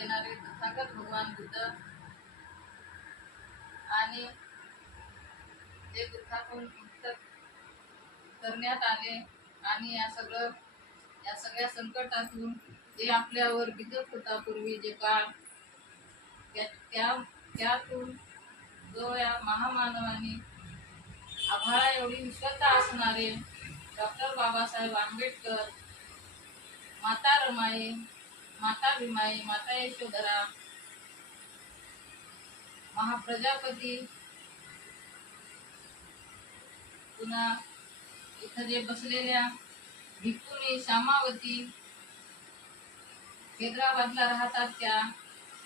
देणारे तथागत भगवान बुद्ध आणि जे दुःखातून मुक्त करण्यात आले आणि या सगळ्या संकटातून जे आपल्यावर बितत होता पूर्वी जे काळ त्यातून जो या महामानवाने आभाळा एवढी विश्वता असणारे डॉक्टर बाबासाहेब आंबेडकर, माता रमाई, माता भीमाई, माता यशोधरा, महाप्रजापती, पुन्हा इथं जे बसलेल्या भिक्खुनी श्यामावती हैदराबादला राहतात त्या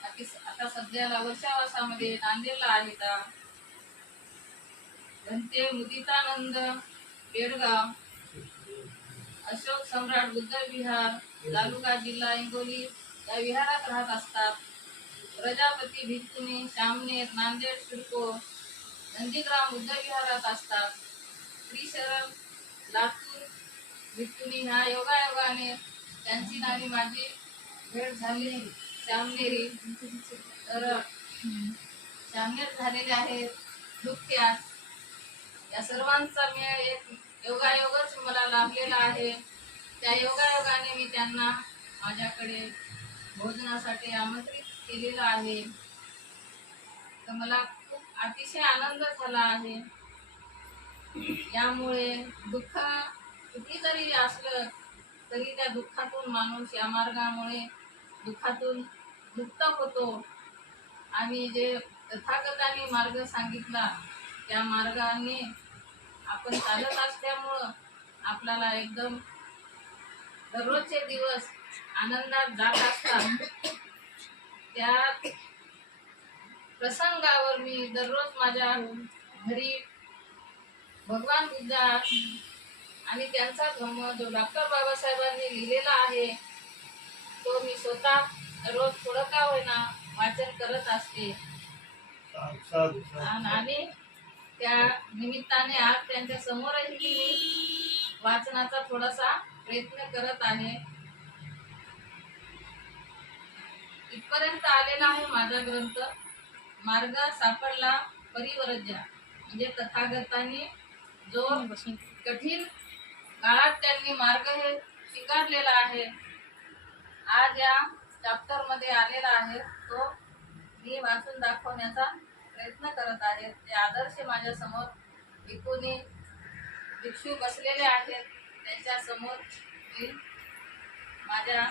आता सध्याला वर्षावासामध्ये नांदेडला आहेत. भंते मुदितानंद पेडगाव, अशोक सम्राट बुद्ध विहार, तालुका जिल्हा हिंगोली या विहारात राहत असतात. प्रजापती भिक्खुनी श्यामनेर, नांदेड, सिडको, नंदीग्राम बुद्ध विहारात असतात. श्रीशरण लातूर भिक्खुनी ह्या योगायोगाने त्यांची नावी माझी भेट झाली. श्यामनेरी तर श्यामनेर झालेले आहेत दुःख्यात. या सर्वांचा मेळ एक योगायोगच मला लाभलेला आहे. त्या योगायोगाने मी त्यांना माझ्याकडे भोजनासाठी आमंत्रित केलेलं आहे. तर मला खूप अतिशय आनंद झाला आहे. यामुळे दुःख किती जरी असलं तरी त्या दुःखातून माणूस या मार्गामुळे दुःखातून मुक्त होतो. आणि जे तथागतांनी मार्ग सांगितला त्या मार्गाने आपण चालत असल्यामुळं आपल्याला एकदम दररोजचे दिवस आनंदात जात असतात. त्या प्रसंगावर मी दररोज माझ्या घरी भगवान बुद्ध आणि त्यांचा धम्म जो डॉक्टर बाबासाहेबांनी लिहिलेला आहे तो मी स्वतः रोज थोडं का होईना वाचन करत असते. आणि त्या निमित्ताने आज त्यांच्या समोरही मी वाचनाचा थोडासा प्रयत्न करत आहे. इथपर्यंत आलेला आहे माझा ग्रंथ. मार्ग सापडला परिवरज्या, म्हणजे तथागतांनी जो कठीण काळात त्यांनी मार्ग हे स्वीकारलेला आहे आज या चॅप्टर मध्ये आलेला आहे तो मी वाचून दाखवण्याचा प्रयत्न करत आहे. ते आदर्श माझ्या समोर भिक्खुनी भिक्षू बसलेले आहेत. त्यांच्या समोर मी माझ्या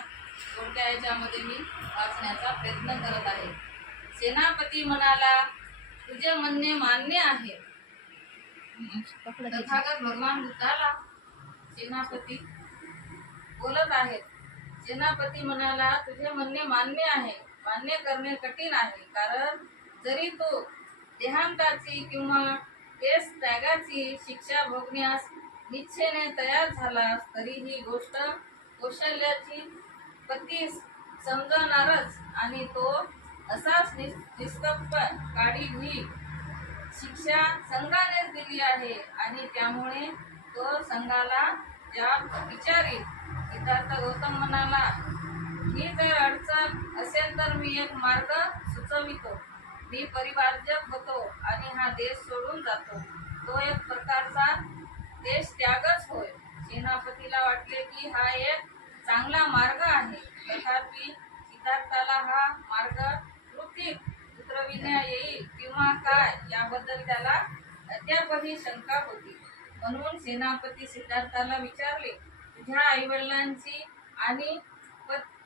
छोट्या याच्यामध्ये मी वाचण्याचा प्रयत्न करत आहे. सेनापती म्हणाला, तुझे म्हणणे मान्य आहे. तथागत भगवान बुद्धाला सेनापती बोलत आहेत. सेनापती म्हणाला, तुझे म्हणणे मान्य आहे. मान्य करणे कठीण आहे, कारण जरी तो देहांताची किंवा केस त्यागाची शिक्षा भोगण्यास निश्चयाने तयार झालास तरी ही गोष्ट कौशल्याची पती समजणारच आणि तो असाच निष्कपट काढी ही शिक्षा संघानेच दिली आहे आणि त्यामुळे तो संघाला त्या विचारी. सिद्धार्थ गौतम म्हणाला, ही जर अडचण असेल तर मी एक मार्ग सुचवितो. मी परिवारजक होतो आणि हा देश सोडून जातो. तो एक प्रकारचा देश त्यागच होय. सेनापतीला वाटले की हा एक चांगला मार्ग आहे. तथापि सिद्धार्थाला हा मार्ग कृतीत उतरविण्या येईल किंवा काय याबद्दल त्याला अद्यापही शंका होती. म्हणून सेनापती सिद्धार्थाला विचारले, तुझ्या आईवडिलांची आणि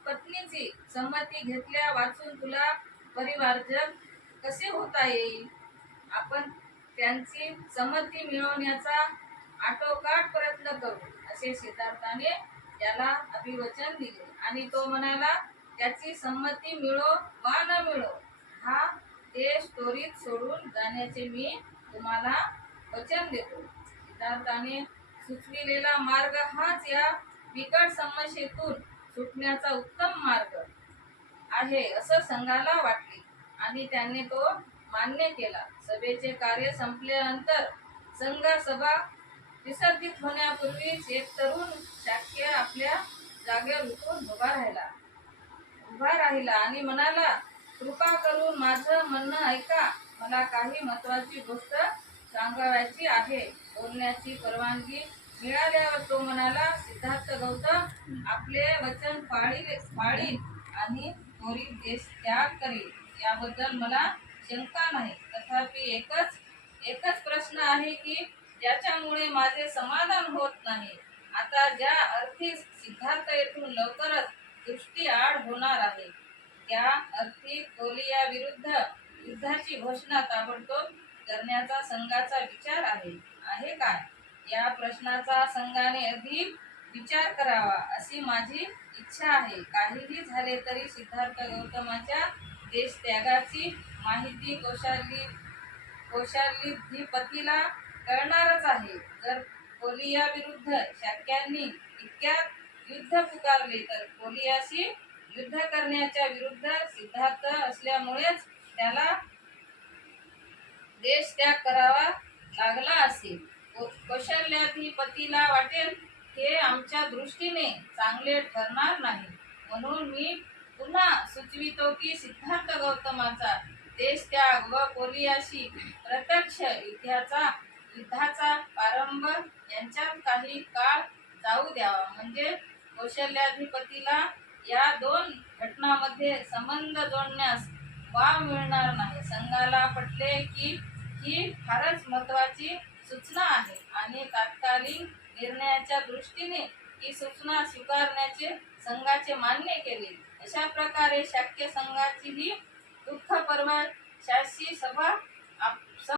पत्नीची संमती घेतल्या वाचून तुला परिवारजक कसे होता येईल? आपण त्यांची संमती मिळवण्याचा आटोकाट प्रयत्न करू, असे सिद्धार्थाने त्याला अभिवचन दिले. आणि तो म्हणाला, त्याची संमती मिळो वा न मिळो, हा देश त्वरित सोडून जाण्याचे मी तुम्हाला वचन देतो. सिद्धार्थाने सुचविलेला मार्ग हाच या बिकट समस्येतून सुटण्याचा उत्तम मार्ग आहे असं संघाला वाटले आणि त्याने तो मान्य केला. सभेचे कार्य संपल्यानंतर संघ सभा विसर्जित होण्यापूर्वीच एक तरुण शाक्य आपल्या जागेवर उठून उभा राहिला. उभा राहिला आणि म्हणाला, कृपा करून माझं म्हणणं ऐका, मला काही महत्वाची गोष्ट सांगायची आहे. बोलण्याची परवानगी मिळाल्यावर तो म्हणाला, सिद्धार्थ गौतम आपले वचन पाळील आणि त्वरित देश त्याग करील याबद्दल मला शंका नाही. तथापि एकच प्रश्न आहे की ज्याच्यामुळे माझे समाधान होत नाही. आता ज्या अर्थी सिद्धार्थ येथून लवकरच दृष्टी आड होणार आहे, त्या अर्थी कोलिया विरुद्ध युद्धाची घोषणा ताबडतोब करण्याचा संघाचा विचार आहे काय? या प्रश्नाचा संघाने अधिक विचार करावा अशी माझी इच्छा आहे. काहीही झाले तरी सिद्धार्थ गौतमाच्या देशत्यागाची माहिती कौशाल्यधिपतीला कळणारच आहे. जर कोलिया विरुद्ध शाक्यांनी इतक्यात युद्ध पुकारले तर कोलियाशी युद्ध करण्याच्या विरुद्ध सिद्धार्थ असल्यामुळेच त्याला देश त्याग करावा लागला असेल. कौशल्याधिपतीला वाटेल हे आमच्या दृष्टीने चांगले ठरणार नाही. म्हणून मी पुन्हा सुचवितो की सिद्धार्थ गौतमाचा देश त्याग व कोलियाशी प्रत्यक्ष युद्धाचा प्रारंभ यांच्यात काही काळ जाऊ द्यावा, म्हणजे कौशल्याधिपतीला या दोन घटनांमध्ये संबंध जोडण्यास वाव मिळणार नाही. संघाला पटले की ही फारच महत्वाची सूचना आहे आणि तात्कालिक निर्णयाच्या दृष्टीने ही सूचना स्वीकारण्याचे संघाचे मान्य केले. अशा प्रकारे शाक्य संघाचीही दुःखपर्व शासी सभा